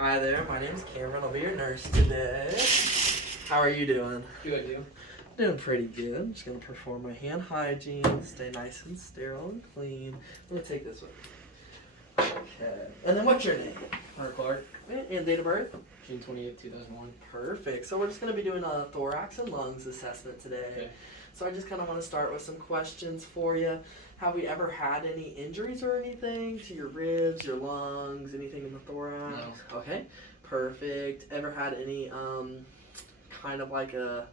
Hi there, my name's Cameron. I'll be your nurse today. How are you doing? Good, you? Doing pretty good. I'm just going to perform my hand hygiene, stay nice and sterile and clean. Let me take this with me. Okay. And then what's your name? Hunter Clark, And date of birth? June 28th, 2001. Perfect. So we're just going to be doing a thorax and lungs assessment today. Okay. So I just kind of want to start with some questions for you. Have we ever had any injuries or anything to your ribs, your lungs, anything in the thorax? No. Okay, perfect. Ever had any kind of like a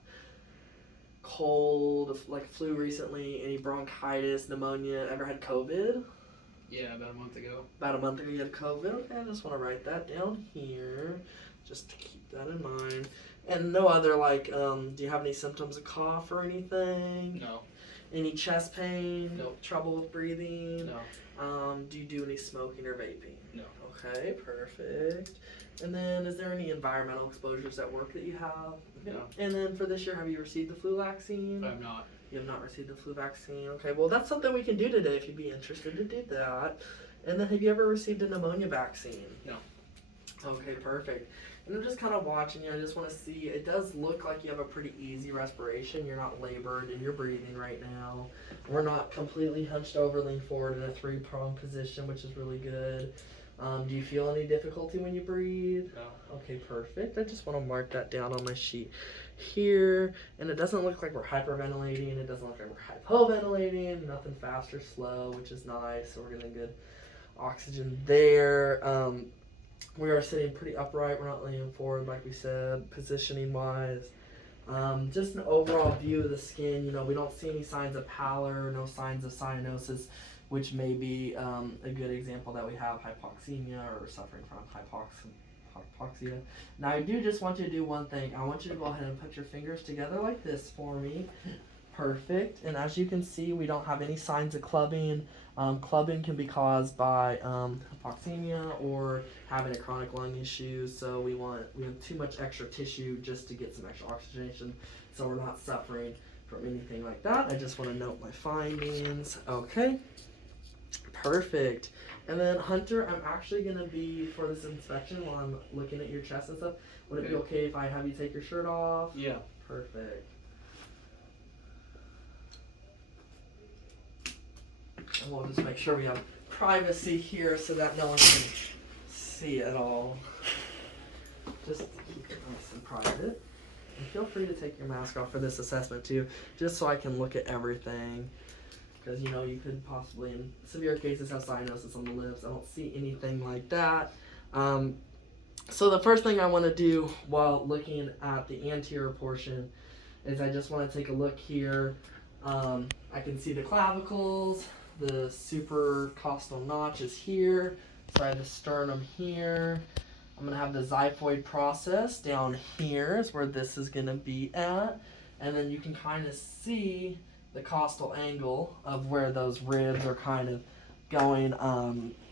cold, like flu recently? Any bronchitis, pneumonia? Ever had COVID? Yeah, about a month ago. About a month ago you had COVID? Okay, I just want to write that down here just to keep that in mind. And no other do you have any symptoms of cough or anything? No. Any chest pain? Nope. Trouble with breathing? No. Do you do any smoking or vaping? No. Okay, perfect. And then is there any environmental exposures at work that you have? No. And then for this year, have you received the flu vaccine? I'm not. You have not received the flu vaccine. Okay, well that's something we can do today if you'd be interested to do that. And then have you ever received a pneumonia vaccine? No. Okay, perfect. And I'm just kind of watching you. I just want to see. It does look like you have a pretty easy respiration. You're not labored and you're breathing right now. We're not completely hunched over, leaned forward in a three-pronged position, which is really good. Do you feel any difficulty when you breathe? No. Okay, perfect. I just want to mark that down on my sheet here. And it doesn't look like we're hyperventilating. It doesn't look like we're hypoventilating. Nothing fast or slow, which is nice. So we're getting good oxygen there. We are sitting pretty upright. We're not leaning forward like we said, positioning wise. Just an overall view of the skin. We don't see any signs of pallor, no signs of cyanosis, which may be a good example that we have hypoxemia or suffering from hypoxia. Now I do just want you to do one thing. I want you to go ahead and put your fingers together like this for me. Perfect. And as you can see, we don't have any signs of clubbing. Clubbing can be caused by hypoxemia or having a chronic lung issue. So we have too much extra tissue just to get some extra oxygenation. So we're not suffering from anything like that. I just want to note my findings. Okay. Perfect. And then Hunter, I'm actually going to be, for this inspection while I'm looking at your chest and stuff, would it be okay if I have you take your shirt off? Yeah. Perfect. And we'll just make sure we have privacy here so that no one can see at all. Just keep it nice and private. And feel free to take your mask off for this assessment too, just so I can look at everything. Because you could possibly, in severe cases, have cyanosis on the lips. I don't see anything like that. So the first thing I want to do while looking at the anterior portion is I just want to take a look here. I can see the clavicles. The supracostal notch is here. So I have the sternum here. I'm going to have the xiphoid process down here is where this is going to be at. And then you can kind of see the costal angle of where those ribs are kind of going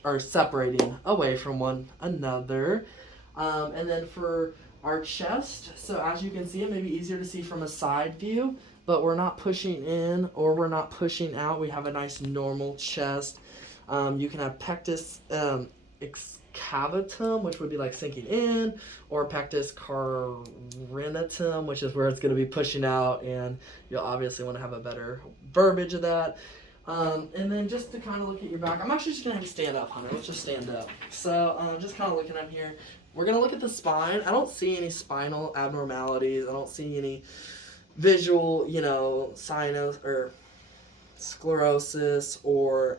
or separating away from one another. And then for our chest, so as you can see, it may be easier to see from a side view, but we're not pushing in or we're not pushing out. We have a nice normal chest. You can have pectus excavatum, which would be like sinking in, or pectus carinatum, which is where it's going to be pushing out, and you'll obviously want to have a better verbiage of that. And then just to kind of look at your back, I'm actually just going to have you stand up, Hunter. Let's just stand up. So just kind of looking up here. We're going to look at the spine. I don't see any spinal abnormalities. I don't see any visual, sinus or sclerosis or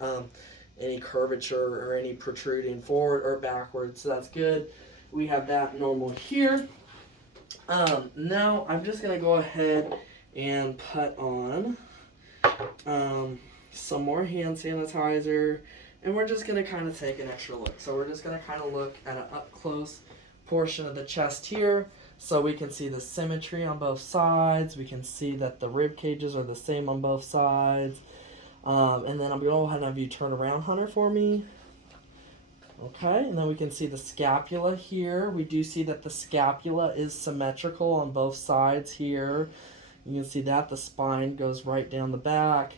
any curvature or any protruding forward or backwards. So that's good. We have that normal here. Now I'm just going to go ahead and put on some more hand sanitizer. And we're just going to kind of take an extra look. So we're just going to kind of look at an up close portion of the chest here. So we can see the symmetry on both sides. We can see that the rib cages are the same on both sides. And then I'm going to go ahead and have you turn around, Hunter, for me. Okay, and then we can see the scapula here. We do see that the scapula is symmetrical on both sides here. You can see that the spine goes right down the back.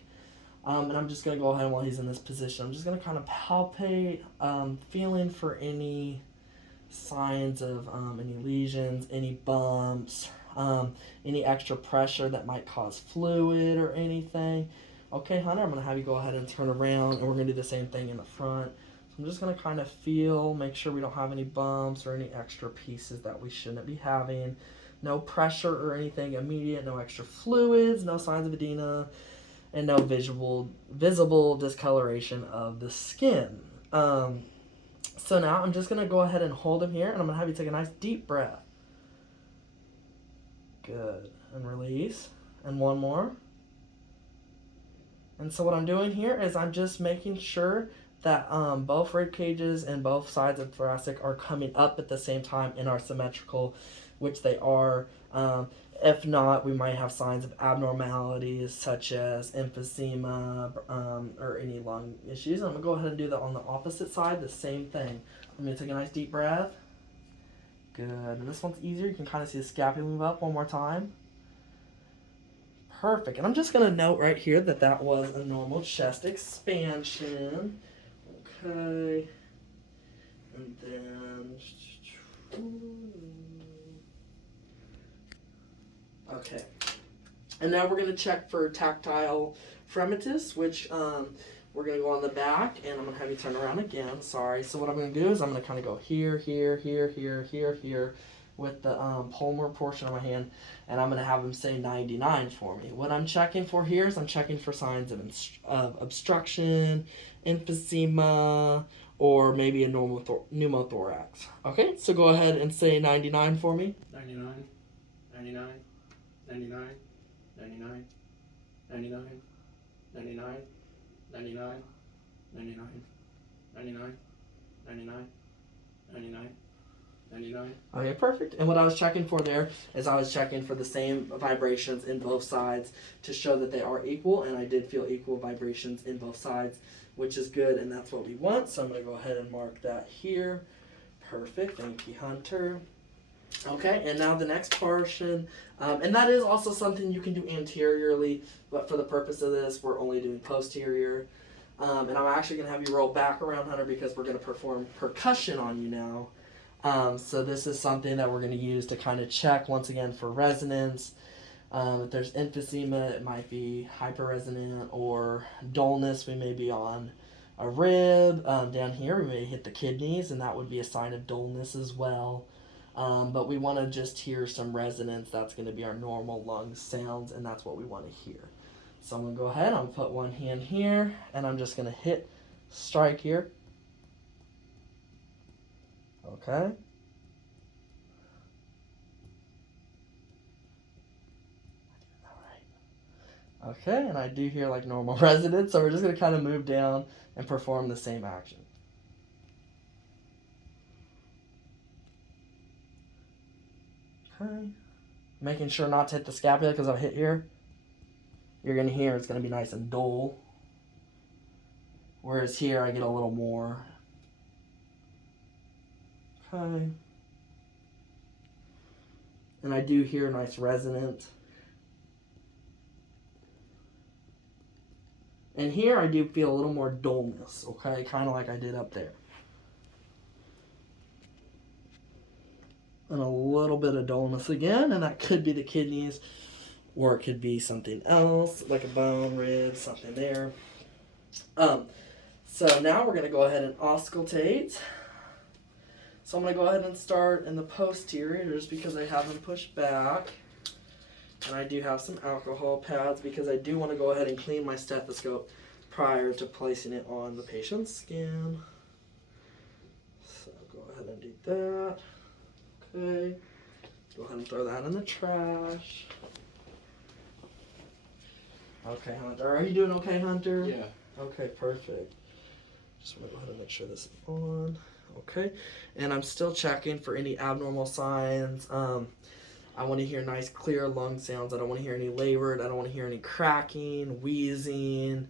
And I'm just going to go ahead while he's in this position. I'm just going to kind of palpate, feeling for any signs of any lesions, any bumps, any extra pressure that might cause fluid or anything. Okay, Hunter, I'm going to have you go ahead and turn around, and we're going to do the same thing in the front. So I'm just going to kind of feel, make sure we don't have any bumps or any extra pieces that we shouldn't be having. No pressure or anything immediate, no extra fluids, no signs of edema, and no visible discoloration of the skin. So now I'm just going to go ahead and hold him here, and I'm going to have you take a nice deep breath. Good. And release. And one more. And so what I'm doing here is I'm just making sure that both rib cages and both sides of the thoracic are coming up at the same time and are symmetrical, which they are. If not, we might have signs of abnormalities such as emphysema or any lung issues. I'm going to go ahead and do that on the opposite side, the same thing. I'm going to take a nice deep breath. Good. And this one's easier. You can kind of see the scapula move up one more time. Perfect. And I'm just going to note right here that that was a normal chest expansion. Okay. And then... Okay. And now we're going to check for tactile fremitus, which we're going to go on the back, and I'm going to have you turn around again. Sorry. So what I'm going to do is I'm going to kind of go here, here, here, here, here, here with the palmar portion of my hand, and I'm going to have him say 99 for me. What I'm checking for here is I'm checking for signs of obstruction, emphysema, or maybe a normal pneumothorax. Okay, so go ahead and say 99 for me. 99, 99, 99, 99, 99, 99, 99, 99, 99, 99, 99. 99. Okay, perfect. And what I was checking for there is I was checking for the same vibrations in both sides to show that they are equal, and I did feel equal vibrations in both sides, which is good, and that's what we want. So I'm going to go ahead and mark that here. Perfect. Thank you, Hunter. Okay, and now the next portion, and that is also something you can do anteriorly, but for the purpose of this, we're only doing posterior. And I'm actually going to have you roll back around, Hunter, because we're going to perform percussion on you now. So this is something that we're going to use to kind of check, once again, for resonance. If there's emphysema, it might be hyperresonant, or dullness, we may be on a rib. Down here, we may hit the kidneys, and that would be a sign of dullness as well. But we want to just hear some resonance. That's going to be our normal lung sounds, and that's what we want to hear. So I'm going to go ahead, I'm going to put one hand here, and I'm just going to hit strike here. Okay. All right. Okay, and I do hear like normal resonance, so we're just going to kind of move down and perform the same action. Okay. Making sure not to hit the scapula because I'll hit here. You're going to hear it's going to be nice and dull. Whereas here I get a little more. Okay. And I do hear nice resonance. And here I do feel a little more dullness, okay? Kind of like I did up there. And a little bit of dullness again, and that could be the kidneys, or it could be something else, like a bone, rib, something there. So now we're going to go ahead and auscultate. So I'm going to go ahead and start in the posterior just because I have them pushed back. And I do have some alcohol pads because I do want to go ahead and clean my stethoscope prior to placing it on the patient's skin. So go ahead and do that. Okay. Go ahead and throw that in the trash. Okay, Hunter. Are you doing okay, Hunter? Yeah. Okay, perfect. Just want to go ahead and make sure this is on. Okay, and I'm still checking for any abnormal signs. I want to hear nice, clear lung sounds. I don't want to hear any labored. I don't want to hear any cracking, wheezing.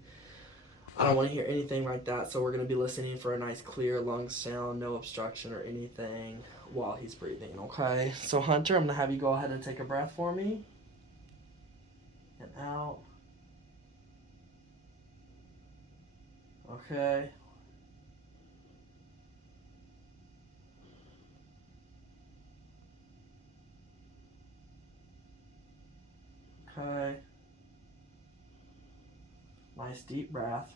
I don't want to hear anything like that. So we're going to be listening for a nice, clear lung sound, no obstruction or anything while he's breathing. Okay, so Hunter, I'm going to have you go ahead and take a breath for me. And out. Okay. Okay. Nice deep breath.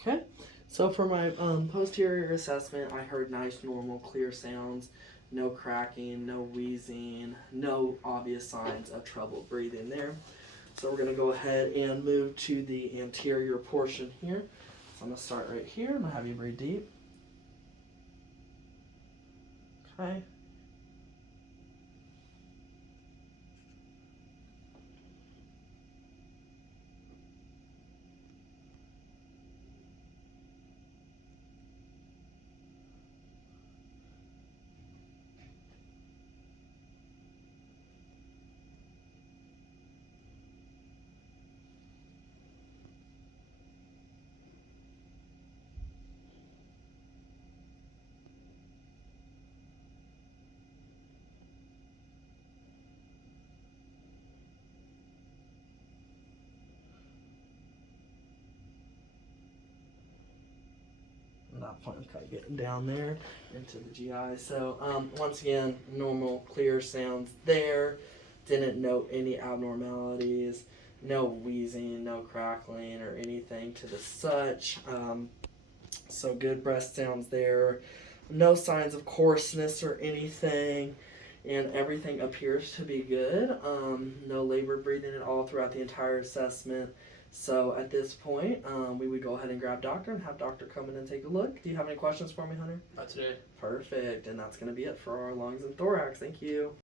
Okay, so for my posterior assessment, I heard nice, normal, clear sounds, no cracking, no wheezing, no obvious signs of trouble breathing there. So we're going to go ahead and move to the anterior portion here. So I'm going to start right here. I'm going to have you breathe deep. Okay. That point, kind of getting down there into the GI. So once again, normal, clear sounds there. Didn't note any abnormalities. No wheezing, no crackling, or anything to the such. So good breath sounds there. No signs of coarseness or anything. And everything appears to be good. No labored breathing at all throughout the entire assessment. So at this point, we would go ahead and grab doctor and have doctor come in and take a look. Do you have any questions for me, Hunter? Not today. Perfect. And that's going to be it for our lungs and thorax. Thank you.